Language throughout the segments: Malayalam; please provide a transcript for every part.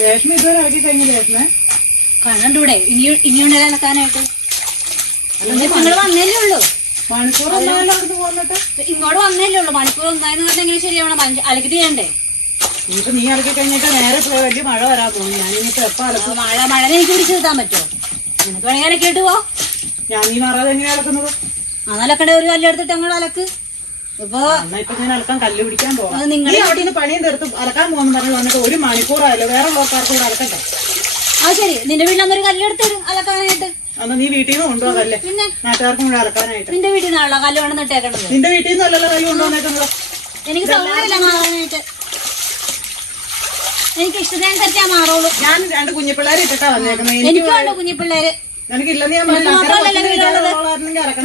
രേഷ്മ ഇതുവരെ ഇറക്കി കഴിഞ്ഞു. രേഷ്മ കണ്ടൂടെ ഇനിയുണ്ടല്ലോ അലക്കാനായിട്ട്. നിങ്ങൾ വന്നല്ലേ ഉള്ളൂ. മണിക്കൂർ ഇങ്ങോട്ട് വന്നല്ലേ ഉള്ളൂ. മണിക്കൂർ ഒന്നായെന്ന് പറഞ്ഞാൽ എങ്ങനെ ശരിയാവണം? അലക്കി ചെയ്യണ്ടേ? ഇനിയിപ്പോ നീ ഇറക്കി കഴിഞ്ഞിട്ട് നേരെ വലിയ മഴ വരാൻ തോന്നി. ഞാനിപ്പോ എപ്പോ അലക്കും? മഴ എനിക്ക് പിടിച്ചു നിർത്താൻ പറ്റുമോ? നിനക്ക് വേണമെങ്കിൽ അലക്കിയിട്ട് പോ. ഞാൻ നീ മാറാതെ എങ്ങനെയാ അലക്കുന്നത്? അതലക്കണ്ടേ ഒരു കല്ലെടുത്തിട്ട് അങ്ങോട്ട് അലക്ക്. ഇപ്പൊ ഞാൻ അലക്കാൻ കല്ല് പിടിക്കാൻ പോകാം. നിങ്ങൾ അവിടെ നിന്ന് പണിയും തീർത്ത് അലക്കാൻ പോകുന്നു പറഞ്ഞു വന്നിട്ട് 1 മണിക്കൂറായല്ലോ. വേറെ ഉള്ളവർക്കാർക്ക് കൂടെ അലക്കട്ടെ. ആ ശരി, നിന്റെ വീട്ടിലൊന്നൊരു കല്ലെടുത്തരും അലക്കാനായിട്ട്. അന്ന് നീ വീട്ടിൽ നിന്ന് കൊണ്ടുപോകല്ലേ? പിന്നെ നാട്ടുകാർക്കും കൂടെ അലക്കാനായിട്ട്. നിന്റെ വീട്ടിൽ നിന്നാണല്ലോ കല്ല് വേണം ഇട്ടേക്കണത്. നിന്റെ വീട്ടിൽ നിന്നല്ലല്ലോ കല്ല് കൊണ്ടുവന്നേക്കുന്നത്. എനിക്ക് സൗകര്യമില്ല മാറാനായിട്ട്. എനിക്ക് ഇഷ്ടത്തിനനുസരിച്ചാ മാറുള്ളൂ. ഞാൻ 2 കുഞ്ഞിപ്പിള്ളേരെ ഇട്ടിട്ടാ വന്നേക്കുന്നത്. എനിക്കുണ്ട് കുഞ്ഞിപ്പിള്ളേര്. എനിക്കില്ലെന്ന് ഞാൻ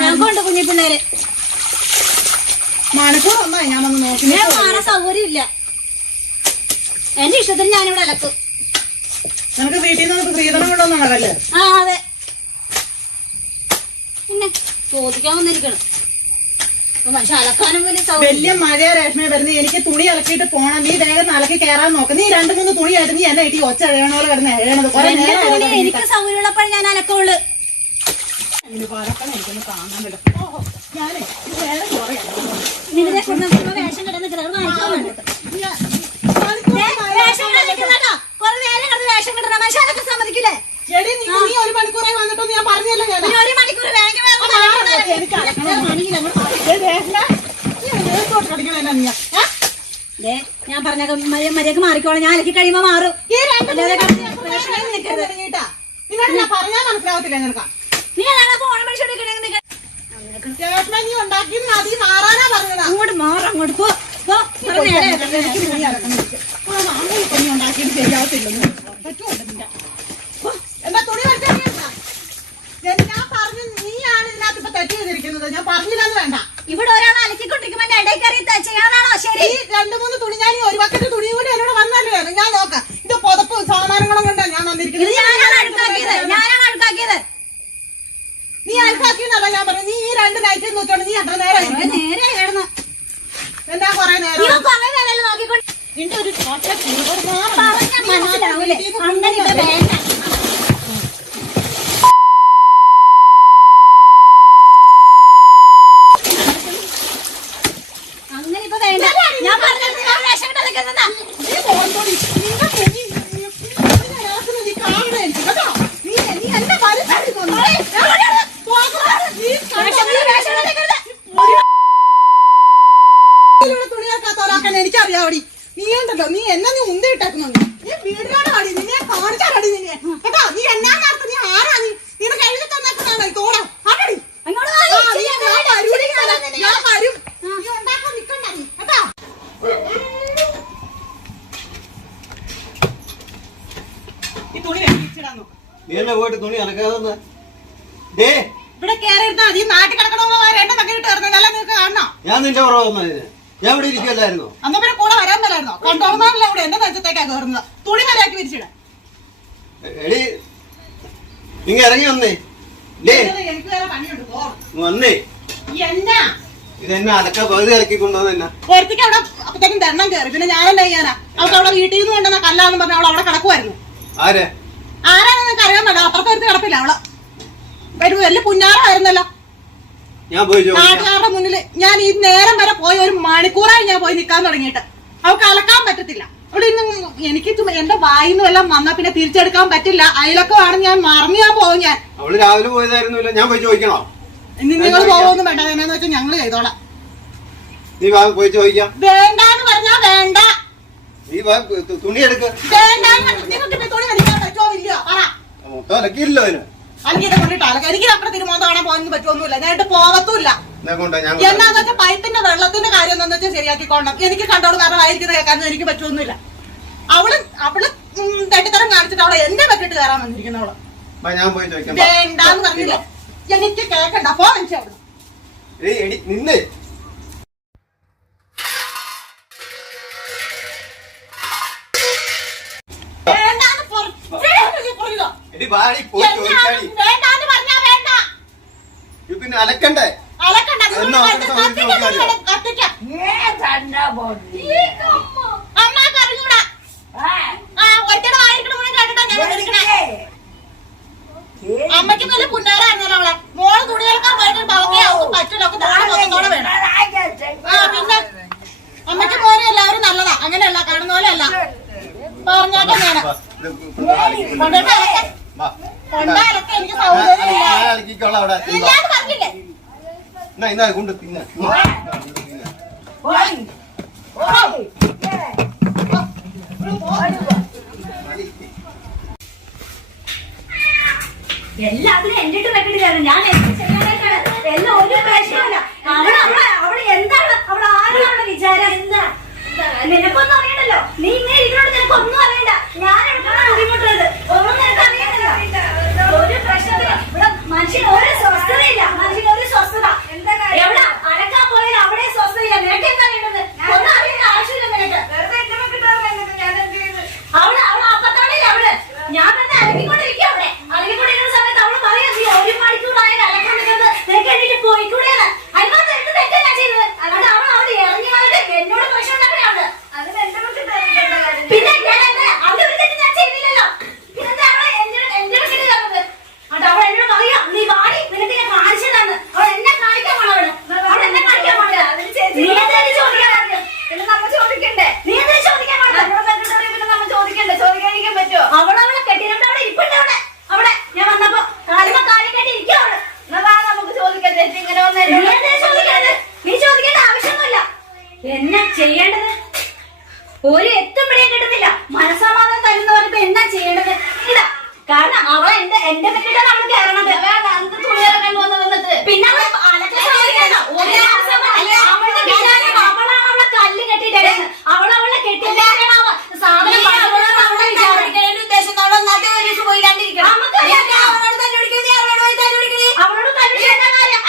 ഞങ്ങൾക്കുണ്ട് കുഞ്ഞിപ്പിള്ളേര്. മണിക്കൂർ ഒന്നായി ഞാൻ വന്ന് നോക്കി. ഞാൻ മാറാൻ സൗകര്യമില്ല. എന്റെ ഇഷ്ടത്തിന് ഞാനിവിടെ അലക്കും. നിനക്ക് വീട്ടിൽ നിന്ന് സ്ത്രീധനം കൊണ്ടുവന്നാണോ കല്ല്? ആ അതെ. പിന്നെ ചോദിക്കാൻ വന്നിരിക്കണം. പക്ഷെ അലക്കാനും വലിയ മഴയാ രേഷ്മയെ വരുന്നത്. എനിക്ക് തുണി അലക്കിയിട്ട് പോണം. നീ വേഗം അലക്കി കയറാൻ നോക്ക്. നീ 2-3 തുണിയായിട്ട് നീ എന്നെ ഇട്ടി ഒച്ച എഴയണ പോലെ കിടന്ന് എഴയണത്. എനിക്ക് സൗകര്യമുള്ളപ്പോഴേ ഞാൻ അലക്കുള്ളൂ. എനിക്കൊന്ന് കാണാൻ പറ്റും. ഞാനേ വേഷം കിടന്ന് വേഷം കിടന്ന മനുഷ്യനൊക്കെ സമ്മതിക്കില്ലേ? നീ 1 മണിക്കൂറായി വന്നിട്ടോ? ഞാൻ പറഞ്ഞല്ലോ. ഞാൻ 1 മണിക്കൂർ ഞാൻ പറഞ്ഞ മര്യാദക്ക് മാറിക്കോളാം. ഞാൻ അലക്കി കഴിയുമ്പോ മാറും. പറഞ്ഞാൽ മനസ്സിലാവത്തില്ല നിനക്ക്. നീ അങ്ങോട്ട് മാറും. അങ്ങോട്ട് പോ. ഉണ്ടാക്കിയിട്ട് ശരിയാവത്തില്ലെന്ന് എന്താ തുണി ഞാൻ പറഞ്ഞു. നീയാണ് ഇതിനകത്ത് ഇപ്പൊ തെറ്റ് ചെയ്തിരിക്കുന്നത്. ഞാൻ പറഞ്ഞില്ലെന്ന് വേണ്ട. ഇവിടെ ഒരാൾ അലക്കിക്കൊണ്ടിരിക്കുമ്പോ ഇടയിൽ കയറി ചെയ്യാനാണോ ശരി? 2-3 തുണി ഞാൻ 1 ബക്കറ്റ് തുണിയും കൂടി എന്നോട് വന്നല്ലോ. ഞാൻ നോക്കാം. ഇത് പുതപ്പ് സാമാനങ്ങളും കൊണ്ടാ ഞാൻ വന്നിരിക്കുന്നത്. ഞാനാണ് അഴുക്കാക്കിയത്. നീ അഴുക്കാക്കിയെന്നല്ല ഞാൻ പറഞ്ഞു. നീ ഈ 2 നൈറ്റ് നോക്കിയോണ്ട് നീ എത്ര നേരം നേരെ കിടന്നു. എന്താ കൊറേ നേരം നോക്കിക്കൊണ്ട് മനസ്സിലാവൂലേ? അങ്ങനെ ഇത് വേണ്ട. അങ്ങനെ ഇപ്പൊ വേണ്ട. ഞാൻ പറഞ്ഞത് വേഷം കിടക്കുന്നതാ. എനിക്കറിയാവടി. നീ ഉണ്ടല്ലോ, നീ എന്നെ നീ ഉന്തിട്ടേക്കുന്നു. നീ വീടിനോട് പാടി നിന്നെ കാണിച്ചാടി നിന്നെ കേട്ടോ. നീ എന്നാ നടത്തും? നീ ആരാ? നീ നിനക്ക് എഴുതി തന്നേക്കുന്നതാണോ ഈ തോടം? ആടി ഞാൻ വരും. നീ ഉണ്ടാക്കാൻ നിക്കണ്ട നീ കേട്ടോ. ഈ തുണി വെച്ചിടാന്നു. നീ എന്നെ പോയിട്ട് തുണി അനക്കാതെ ഇവിടെ കയറിയിരുന്നാ നീ നാട്ടിൽ കിടക്കണോ? എന്നെ തക്കിട്ട് ഇറങ്ങുന്നല്ല. നിനക്ക് കാണണോ? ഞാൻ നിന്റെ പുറകെ വന്നതിന് ഞാൻ ഇവിടെ ഇരിക്കല്ലായിരുന്നോ? അന്ന് പിന്നെ കൂടെ വരാൻ മേലായിരുന്നോ? കണ്ടോളമാരല്ല ഇവിടെ എന്റെ നെഞ്ചത്തേക്കാ കയറുന്നത്. തുണി വരെയാക്കി വിരിച്ചിട. എടി നിങ്ങ ഇറങ്ങി വന്നേ. എനിക്ക് വേറെ പണിയുണ്ട്. വന്നേ. എന്നാ ഇതെന്നെ അലക്ക പകുതി ഇറക്കി കൊണ്ടുവന്ന ഒരുത്തിക്ക് അവിടെ അപ്പത്തേക്കും ദണ്ണം കയറി. പിന്നെ ഞാനെന്താ ചെയ്യാനാ? അവൾക്ക് അവിടെ വീട്ടിൽ നിന്ന് കൊണ്ടുവന്ന കല്ലാന്ന് പറഞ്ഞ അവൾ അവിടെ കിടക്കുമായിരുന്നു. ആരെ ആരാണെന്ന് നിനക്ക് അറിയാൻ വേണ്ട. അപ്പുറത്തെ ഒരുത്തി കിടപ്പില്ല. അവള് വരുമ്പോ വലിയ പുന്നാറായിരുന്നല്ലോ ഞാൻ പോയി നാട്ടുകാരുടെ മുന്നില്. ഞാൻ ഈ നേരം വരെ പോയി 1 മണിക്കൂറായി ഞാൻ പോയി നിൽക്കാൻ തുടങ്ങിയിട്ട്. അവൾക്ക് അലക്കാൻ പറ്റത്തില്ല. അവിടെ എനിക്ക് എന്റെ വായിന്ന് വല്ലതും വന്നാ പിന്നെ തിരിച്ചെടുക്കാൻ പറ്റില്ല. അയലൊക്കെ ആണെന്ന് ഞാൻ മറന്നു പോകും. ഞാൻ അവള് രാവിലെ പോയതായിരുന്നില്ല. ഞാൻ പോയി ചോദിക്കണോ? നിങ്ങൾ പോകുമൊന്നും വേണ്ട. എന്നാന്ന് വെച്ചാൽ ഞങ്ങള് ചെയ്തോളാം. നീ പോയി ചോദിക്കാം. വേണ്ടാന്ന് പറഞ്ഞാ വേണ്ട. നീ തുണി എടുക്ക. വേണ്ടാന്ന് നിങ്ങൾക്ക് തുണി വലിക്കാൻ പറ്റുമോ ഇല്ലയോ? പറ. മൊത്തം അലക്കിയില്ലോ അതിന്. അലക്കിയിട്ട് കൊണ്ടിട്ട് അലക്ക. എനിക്ക് നമ്മുടെ തിരുമോന്ത കാണാൻ പോകാൻ പറ്റുമൊന്നുമില്ല. ഞാനിട്ട് പോകത്തുമില്ല. എന്നാന്ന് വെച്ചാൽ പൈപ്പിന്റെ വെള്ളത്തിന്റെ കാര്യം എന്താന്ന് വെച്ചാൽ ശരിയാക്കിക്കോണം. എനിക്ക് കണ്ടോളൂ. കാരണം വായിരിക്കുന്ന കേൾക്കാനൊന്നും എനിക്ക് പറ്റുമൊന്നുമില്ല. അവള് തട്ടിത്തരം കാണിച്ചിട്ട് അവളെ എന്റെ പറ്റിട്ട് കയറാൻ വന്നിരിക്കുന്നവള്. വേണ്ടാന്ന് പറഞ്ഞില്ല. എനിക്ക് കേൾക്കണ്ട. പോ മനുഷ്യ അവിടെ നിന്ന്. വേണ്ടാന്ന് പറഞ്ഞാ വേണ്ട. പിന്നെ അലക്കണ്ടേ? അമ്മ പറഞ്ഞൂടാ. ഒറ്റയുടെ വായിട്ട് കൊണ്ടാലൊക്കെ എനിക്ക് സൗകര്യമില്ല. അലക്കിക്കോളാം അവിടെ. ഇല്ലാന്ന് പറഞ്ഞില്ലേ? ഇന്നാ കൊണ്ട് തിന്നെ. എല്ലാത്തിനും എന്റെ ഇട്ട് വെക്കണ്ടില്ല. ഞാൻ എന്ത് ചെയ്യാനായിട്ടാണ്? എല്ലാം ഒരു പ്രശ്നമല്ല. അവിടെ എന്താണ് അവിടെ ആരാണ് വിചാരം? എന്താ നിനക്കൊന്നും അറിയണല്ലോ. നീ ഇങ്ങനെ ഇരിക്കണോണ്ട് നിനക്കൊന്നും അറിയണ്ട. ഞാൻ എടുക്കണം ബുദ്ധിമുട്ടത് ഒന്നും നിനക്ക് അറിയണല്ലോ. ഒരു പ്രശ്നത്തില്ല ഇവിടെ. മനുഷ്യന് ഒരു സ്വസ്ഥതയില്ല. മനുഷ്യന് ഒരു സ്വസ്ഥത എവിടെ അലക്കാൻ പോയാൽ അവിടെ സ്വസ്ഥതയില്ല. നിനക്ക് എന്താ വേണ്ടത്? ഒന്നും അറിയേണ്ട ആവശ്യമില്ല നിനക്ക്. അവള് അപ്പത്താണില്ല. അവള് ഞാൻ തന്നെ അലക്കിക്കൊണ്ടിരിക്കുക. അവിടെ അലക്കിക്കൊണ്ടിരിക്കുന്ന സമയത്ത് അവള് പറയാം നീ 1 മണിക്കൂറായാലും അലക്കൊണ്ടിരിക്കുന്നത് നിനക്ക് എന്നിട്ട് പോയിക്കൂടെയാണ്. അതിനകത്ത് എന്ത് തെറ്റാ ഞാൻ ചെയ്തത്? അതുകൊണ്ട് അവിടെ ഇറങ്ങി വന്നിട്ട് എന്നോട് പ്രശ്നം ഉണ്ടാക്കണേ. പിന്നെ ഞാൻ അവിടെ ഒരു തെറ്റ് ഞാൻ ചെയ്തില്ലല്ലോ. പിന്നെന്താ അവളെ എന്റെ വീട്ടിൽ കണ്ടത്? അത് അവൾ എന്നോട് പറയാം നീ വാടി നിനക്ക് ഞാൻ കാണിച്ചതാന്ന്. അവൾ എന്നെ കാണിക്കാൻ പോണ. അവൾ എന്നെ കാണിക്കാൻ പോണ. നീ എന്തായാലും ചോദിക്കാൻ പറഞ്ഞു. പിന്നെ നമ്മൾ ചോദിക്കണ്ടേ? നീ എന്തായാലും ചോദിക്കാൻ പറഞ്ഞു. പിന്നെ നമ്മൾ ചോദിക്കണ്ടേ? ചോദിക്കാതിരിക്കാൻ പറ്റുമോ? അവളെ കെട്ടിയിട്ടുണ്ട്. അവിടെ ഇരിപ്പുണ്ട്. അവിടെ ഞാൻ വന്നപ്പോ കാലുമ്പോ കാര്യം കെട്ടി ഇരിക്കും. അവള് നമുക്ക് ചോദിക്കാം. ഇങ്ങനെ ചോദിക്കരുത്. നീ ചോദിക്കേണ്ട ആവശ്യമൊന്നുമില്ല. എന്നാ ചെയ്യേണ്ടത്? ഒരു എത്തും പിടിയും കിട്ടുന്നില്ല. മനസ്സമാധാനം തരുന്ന പറഞ്ഞപ്പോ എന്നാ ചെയ്യേണ്ടത്? ഇതാ കാരണം അവളെ എന്റെ പറ്റിയിട്ടാണ് അവള് കയറണത്. തുണിയിറക്കാൻ വന്നിട്ട് പിന്നെ അവളാണ് അവളെ കല്ല് കെട്ടിട്ട് അവളെ കെട്ടില്ല സാധനം ഉദ്ദേശം പോയില്ലാണ്ടിരിക്കണം. അവളോട് തല്ലുപിടിക്കുന്ന കാര്യം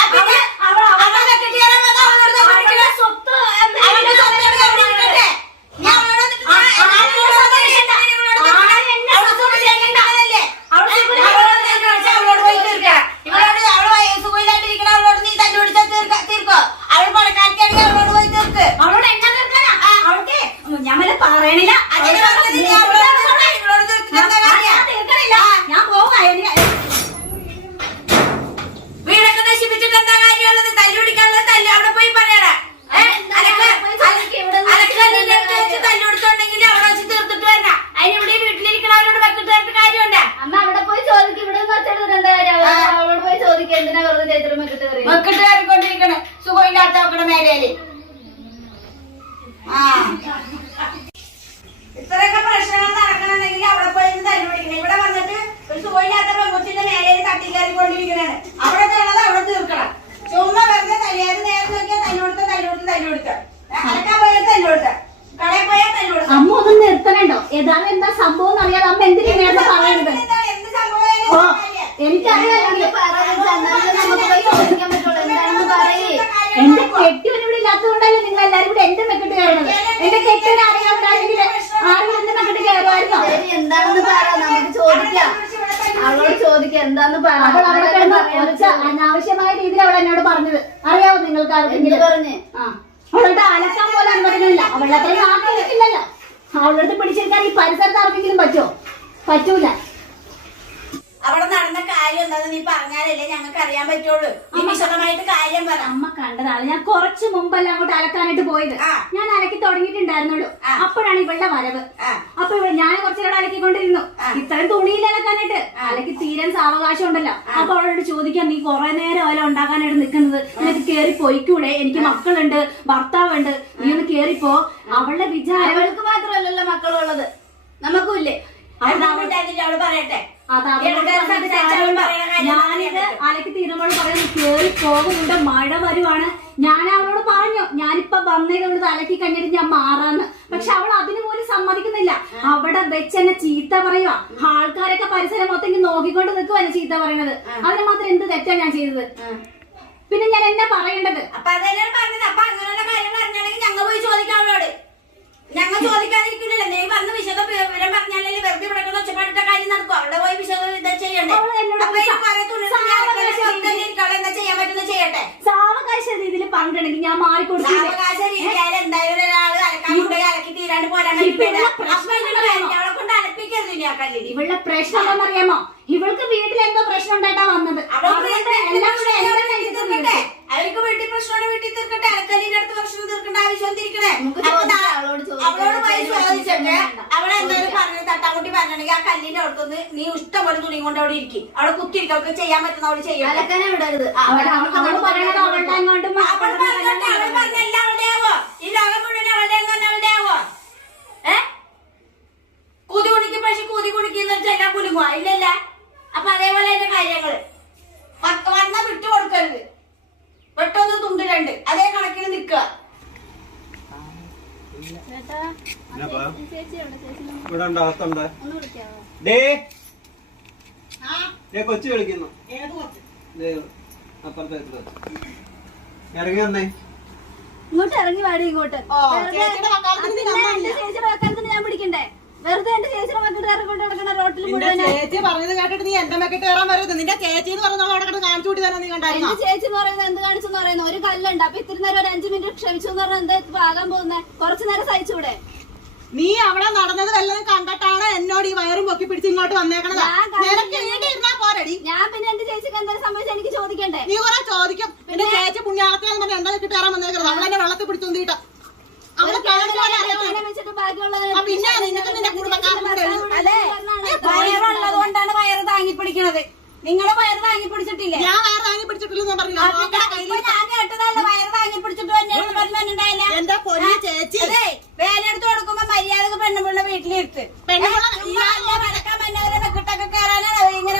സ്വത്ത് അവളോട് എന്നാ തീർക്കാനാ? അവൾക്ക് ഞാൻ വല്ല പറയണില്ല. തീർക്കണില്ല. ഞാൻ പോവാ. വീടൊക്കെ നശിപ്പിച്ചിട്ട് എന്താ കാര്യമുള്ളത്? തല്ലുപിടിക്കാനുള്ളത് തല്ല് അവിടെ പോയി പറയണം. തല്ലുപിടിച്ചോണ്ടെങ്കിൽ അവിടെ വെച്ച് തീർത്തിട്ട് വരണം. അതിനിവിടെ വീട്ടിലിരിക്കണവരോട് വെക്കിട്ട് കാര്യമുണ്ട്. അമ്മ അവിടെ പോയി ചോദിക്കും. ഇവിടെ വെച്ചിട്ട് എന്താ കാര്യം? അവളോട് പോയി ചോദിക്കുക. എന്തിനാ വെറുതെ ചേച്ചിട്ട് മെക്കിട്ട് കയറി വെക്കിട്ട് കയറിക്കൊണ്ടിരിക്കണേ സുഖമില്ലാത്ത വെക്കണ മേലേല്. ഇത്രയൊക്കെ പ്രശ്നങ്ങൾ നടക്കണമെങ്കിൽ അവിടെ പോയി തല്ലുപിടിക്കണം. ഇവിടെ വന്നിട്ട് ഒരു സുഖമില്ലാത്ത പെൺകുച്ചിന്റെ മേലേല് തട്ടി കയറിക്കൊണ്ടിരിക്കണാണ്. അവിടെ ഉള്ളത് അവിടെ തീർക്കണം. ചുമ്മാ വെറുതെ തല്ലിയാൽ നേരെ നോക്കിയാൽ തല്ലുകൊടുത്ത അലക്കാൻ പോയാൽ തല്ലുകൊടുത്ത കടയിൽ പോയാൽ തല്ലുകൊടുത്ത. അമ്മ ഒന്ന് നിർത്തണുണ്ടോ? യഥാർത്ഥം എന്താ സംഭവം അറിയാതെ അമ്മ എന്തിനാ നേരത്തെ പറയുന്നത്? എന്ത് സംഭവം എനിക്കറിയാം. എന്റെ കെട്ടിയവൻ ഇവിടെ ഇല്ലാത്തതുകൊണ്ടല്ലേ നിങ്ങൾ എല്ലാരും കൂടെ എന്റെ മെക്കിട്ട് കയറുന്നത്. എന്റെ കെട്ടിയവൻ അറിയാവുണ്ടായിരുന്നെങ്കിൽ ആരും എന്റെ മെക്കിട്ട് കയറുമായിരുന്നോ? എന്താണെന്ന് പറ, നമുക്ക് ചോദിക്കാം. അവളോട് ചോദിക്കാം എന്താന്ന് പറ. അവൾ അവിടെ കിടന്ന് കുറച്ച് അനാവശ്യമായ രീതിയിൽ അവൾ എന്നോട് പറഞ്ഞത് അറിയാവോ നിങ്ങൾക്ക് ആർക്കെങ്കിലും? പറഞ്ഞേ അവളുടെ അലക്കാൻ പോലെ അനുവദനമില്ല. അവളുടെ അത്രയും ആക്കിയില്ലല്ലോ. അവളുടെ അടുത്ത് പിടിച്ചെടുക്കാൻ ഈ പരിസരത്ത് ആർക്കെങ്കിലും പറ്റുമോ? പറ്റൂല. അവിടെ നടന്ന കാര്യം എന്താന്ന് നീ പറഞ്ഞാലല്ലേ ഞങ്ങൾക്ക് അറിയാൻ പറ്റുള്ളൂ. നീ വിശദമായിട്ട് കാര്യം പറ. അമ്മ കണ്ടതാണ്. ഞാൻ കുറച്ച് മുമ്പല്ല അങ്ങോട്ട് അലക്കാനായിട്ട് പോയത്. ഞാൻ അലക്കി തുടങ്ങിയിട്ടുണ്ടായിരുന്നുള്ളൂ. അപ്പോഴാണ് ഇവളുടെ വരവ്. അപ്പൊ ഞാൻ കുറച്ചുകൂടെ അലക്കിക്കൊണ്ടിരുന്നു. ഇത്രയും തുണിയിൽ അലക്കാനായിട്ട് അലക്കി തീരാൻ സാവകാശം ഉണ്ടല്ലോ. അപ്പൊ അവളോട് ചോദിക്കാം നീ കുറെ നേരം ഓല ഉണ്ടാക്കാനായിട്ട് നിൽക്കുന്നത്. നിനക്ക് കേറി പോയിക്കൂടെ? എനിക്ക് മക്കളുണ്ട്, ഭർത്താവുണ്ട്, നീ ഒന്ന് കേറിപ്പോ. അവളുടെ വിചാരം അവൾക്ക് മാത്രമല്ലല്ലോ മക്കളുള്ളത്, നമുക്കും ഇല്ലേ? അവള് പറയട്ടെ. ഞാനിത് അലക്കി തീരുമ്പോൾ പറയുന്നു കേറി പോകുന്നുണ്ട്, മഴ വരുവാണ്. ഞാൻ അവളോട് പറഞ്ഞു ഞാനിപ്പൊ വന്നേത് കൊണ്ട് അലക്കി കഴിഞ്ഞിട്ട് ഞാൻ മാറാന്ന്. പക്ഷെ അവൾ അതിന് പോലും സമ്മതിക്കുന്നില്ല. അവിടെ വെച്ച് എന്നെ ചീത്ത പറയുക. ആൾക്കാരൊക്കെ പരിസരം മൊത്തം നോക്കിക്കൊണ്ട് നിൽക്കുവല്ലേ ചീത്ത പറയണത്. അതിന് മാത്രം എന്ത് തെറ്റാ ഞാൻ ചെയ്തത്? പിന്നെ ഞാൻ എന്നാ പറയേണ്ടത്? അപ്പൊ അതന്നെയാണ് പറഞ്ഞത്. അപ്പൊ അങ്ങനെയുള്ള കാര്യം പറഞ്ഞാണെങ്കിൽ ഞങ്ങൾ പോയി ചോദിക്കാം അവളോട്. ഞങ്ങൾ ചോദിക്കാതിരിക്കില്ലല്ലോ. നീ വന്ന് വിശദ വിവരം പറഞ്ഞാലേ വെറുതെ ഇവിടെ ഒച്ചപ്പാടിട്ട കാര്യം നടക്കും. അവിടെ പോയി വിശദ എന്താ ചെയ്യണ്ടേ? എന്താ ചെയ്യാൻ പറ്റുന്ന ചെയ്യട്ടെ. സാവകാശ രീതിയിൽ പറഞ്ഞിട്ടുണ്ടെങ്കിൽ ഞാൻ മാറിക്കൊടുക്കും. സാവകാശ രീതിയിൽ എന്തായാലും ഒരാള് അലക്കാൻ കൊണ്ടുപോയി അലക്കി തീരാണ്ട് പോരാൻ അവളെ കൊണ്ട് അലപ്പിക്കരുത്. ഇനി ആ കല്ലിടി ഇവളുടെ പ്രശ്നം എന്താണെന്നറിയാമോ? ഇവൾക്ക് വീട്ടിൽ എന്തോ പ്രശ്നം ഉണ്ടായിട്ടാ വന്നത്. അവർക്ക് വീട്ടിൽ പ്രശ്നമാണ്, വീട്ടിൽ തീർക്കട്ടെ. അലക്കല്ലിന്റെ അടുത്ത് പ്രശ്നം തീർക്കേണ്ട ആവശ്യം തിരിക്കണേ. അവളോട് പോയി ചോദിച്ചിട്ട് അവളെന്തായാലും പറഞ്ഞു തട്ടാമുട്ടി പറഞ്ഞിട്ടുണ്ടെങ്കിൽ ആ കല്ലിന്റെ അടുത്തൊന്ന് നീ ഇഷ്ടം പോലെ തുണി കൊണ്ട് അവിടെ ഇരിക്കും. അവിടെ കുത്തിയിരിക്കും. അവർക്ക് ചെയ്യാൻ പറ്റുന്ന അവിടെ ചെയ്യും. അലക്കനെ വിടരുത്. അവള് പറയണത് അവളുടെ അങ്ങോട്ടും അവൾ പറഞ്ഞ എല്ലാം അവളുടെ ആവോ? ഈ ലോകം മുഴുവൻ അവളുടെ അവളുടെ ആവോ? കൂതി കുടിക്കും. പക്ഷെ കൂതി കുടിക്കുന്ന എല്ലാം കുലുങ്ങുക ഇല്ലല്ല. അപ്പൊ അതേപോലെ എന്റെ കാര്യങ്ങള് വന്ന വിട്ടു കൊടുക്കരുത്. വെട്ടൊന്ന് തുണ്ടിലുണ്ട് അതേ കണക്കിന് നിക്കുക. ചേട്ടാ ചേച്ചി എവിടെ? ചേച്ചി ഇവിടെ ഉണ്ട്, അകത്തുണ്ട്. ഒന്ന് വിളിക്കാവോ? കൊച്ചു കളിക്കുന്നു. ഏത് കൊച്ച്? അപ്പുറത്തെ ഇറങ്ങി വന്നേ. ഇങ്ങോട്ട് ഇറങ്ങി വാടി ഇങ്ങോട്ട്. ഓ, ചേച്ചിയുടെ വക്കാലത്തിന് നീ പിന്നെ നന്നായില്ല. എന്റെ ചേച്ചിയുടെ വക്കാലത്തിന് ഞാൻ പിടിക്കണ്ടേ? വെറുതെ എന്റെ ചേച്ചിയുടെ മക്കൾ കയറി കൊണ്ട് നടക്കണ റോട്ടിൽ നിന്റെ മുഴുവൻ. ചേച്ചി പറഞ്ഞത് കേട്ടിട്ട് നീ എന്റെ മെക്കിട്ട് കയറാൻ വരരുത്. നിന്റെ ചേച്ചി എന്ന് പറഞ്ഞ അവിടെ കിടന്ന് കാണിച്ചു കൂട്ടി തന്നെ നീ കണ്ടായിരുന്നോ? എന്റെ ചേച്ചി എന്ന് പറയുന്നത് എന്ത് കാണിച്ചെന്ന് പറയുന്നത്? ഒരു കല്ലുണ്ട്. അപ്പൊ ഇത്തിരി നേരം ഒരു 5 മിനിറ്റ് ക്ഷമിച്ചു എന്ന് പറഞ്ഞാൽ എന്താ ഇപ്പൊ ആകാൻ പോകുന്നത്? കുറച്ചു നേരം സഹിച്ചൂടെ? നീ അവിടെ നടന്നത് വല്ലതും കണ്ടിട്ടാണ് എന്നോട് ഈ വയറും പൊക്കി പിടിച്ച് ഇങ്ങോട്ട് വന്നേക്കണത്. ഞാൻ കണ്ടില്ല. നിനക്ക് ഇങ്ങോട്ട് ഇരുന്നാ പോരടി. ഞാൻ പിന്നെ എന്റെ ചേച്ചിക്ക് എന്തായാലും സംഭവിച്ചാൽ എനിക്ക് ചോദിക്കണ്ടേ? നീ കുറെ ചോദിക്കും. എന്റെ ചേച്ചി പുണ്യാളത്തിയാന്ന് പറഞ്ഞ എന്റെ കിട്ട് കയറാൻ വന്നേക്കരുത്. അവളെന്നെ വെള്ളത്തിൽ പിടിച്ചോണ്ടിട്ട് അവളെ എന്നെ വെച്ചിട്ട് ബാക്കിയുള്ളത് പിന്നെ നിനക്ക് നിന്റെ കുടുംബക്കാരുടെ അല്ലേ വയറുള്ളത് കൊണ്ടാണ് വയറ് താങ്ങി പിടിക്കണത്. നിങ്ങള് വയറ് താങ്ങി പിടിച്ചിട്ടില്ലേ? ഞാൻ വയറ് താങ്ങി പിടിച്ചിട്ടില്ലെന്ന് പറഞ്ഞില്ല. ഇപ്പൊ ഞാൻ കേട്ടതല്ല വയറ് താങ്ങി പിടിച്ചിട്ട് പറഞ്ഞിട്ടുണ്ടായില്ല. എന്റെ പൊന്നു ചേച്ചി അതെ വേലെടുത്ത് കൊടുക്കുമ്പോ മര്യാദക്ക് പെണ്ണുപിള്ള വീട്ടിലിരുത്ത്. വടക്കാൻ പറ്റുന്നവരെ വെക്കിട്ടൊക്കെ കയറാനാണ് ഇങ്ങനെ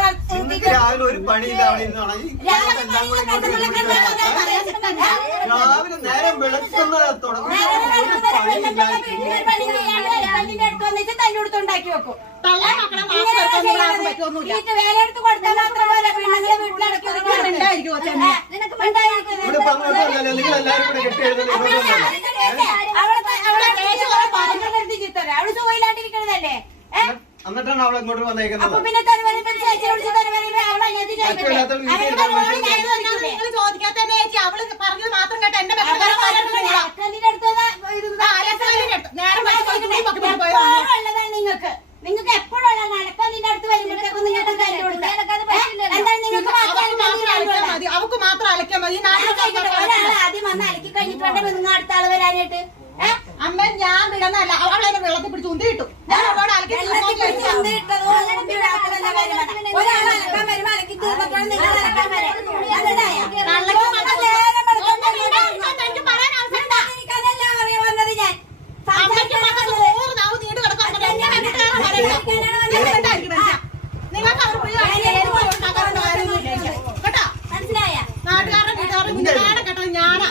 രാവിലെ ഒരു പണിയില്ല. അവിടെ ഇരുന്നാണ് രാവിലെ നേരം വെളുക്കുന്ന തുടങ്ങും. കല്ലിന്റെ അടുത്ത് വന്നിട്ട് തല്ലുകൊടുത്തുണ്ടാക്കി വെക്കും. തള്ള മക്കളെ മാസം എടുക്കാൻ പറ്റുമൊന്നുമില്ല. വേലെടുത്ത് കൊടുത്താൽ മാത്രമല്ല പെണ്ണുങ്ങളെ വീട്ടിലടക്കി ഉണ്ടായിരിക്കുമോ ചെന്നെ? നിനക്ക് ഇവിടെ പങ്കെടുത്തല്ലോ. നിങ്ങൾ എല്ലാവരും കൂടെ കെട്ടി എഴുതുന്നത് അവള് സുഖയില്ലാണ്ടിരിക്കണതല്ലേ? എന്നിട്ടാണ് അവൾ ഇങ്ങോട്ട് വന്നേക്കുന്നത്. അപ്പൊ പിന്നെ തലവരി ചേച്ചി വിളിച്ച് തലവരി അവളെ അനിയത്തി നിങ്ങൾ ചോദിക്കാത്ത തന്നെ ചേച്ചി അവള് പറഞ്ഞത് മാത്രം കേട്ടോ എന്റെ കല്ലിന്റെ അടുത്ത് നിങ്ങൾക്ക് എപ്പോഴും നടക്കല്ലിന്റെ അടുത്ത് വരുമ്പോഴത്തേക്കും നിങ്ങൾക്ക് തല്ലു കൊടുക്കാം. എന്താണ് നിങ്ങൾക്ക് അവക്ക് മാത്രം അലക്കാൻ മതി. ഒരാൾ ആദ്യം വന്ന് അലക്കി കഴിഞ്ഞിട്ട് വേണ്ട നിങ്ങൾ അടുത്ത ആള് വരാനായിട്ട്. അമ്മ ഞാൻ വിടന്നല്ല. അവളെ വെള്ളത്തിൽ പിടിച്ച് ഉന്തി കിട്ടും. ഞാൻ അവളോട് അലക്കി ഒരാൾ അലക്കാൻ വരുമ്പോ അലക്കി തീർന്നപ്പോഴും നിങ്ങൾ അലക്കാൻ വരാം. എനിക്ക് പറയാൻ അവസരം എനിക്കതെല്ലാം അറിയാൻ വന്നത് ഞാൻ. നിങ്ങൾക്ക് മനസ്സിലായ നാട്ടുകാരുടെ വീട്ടുകാരുടെ കേട്ടോ ഞാനാ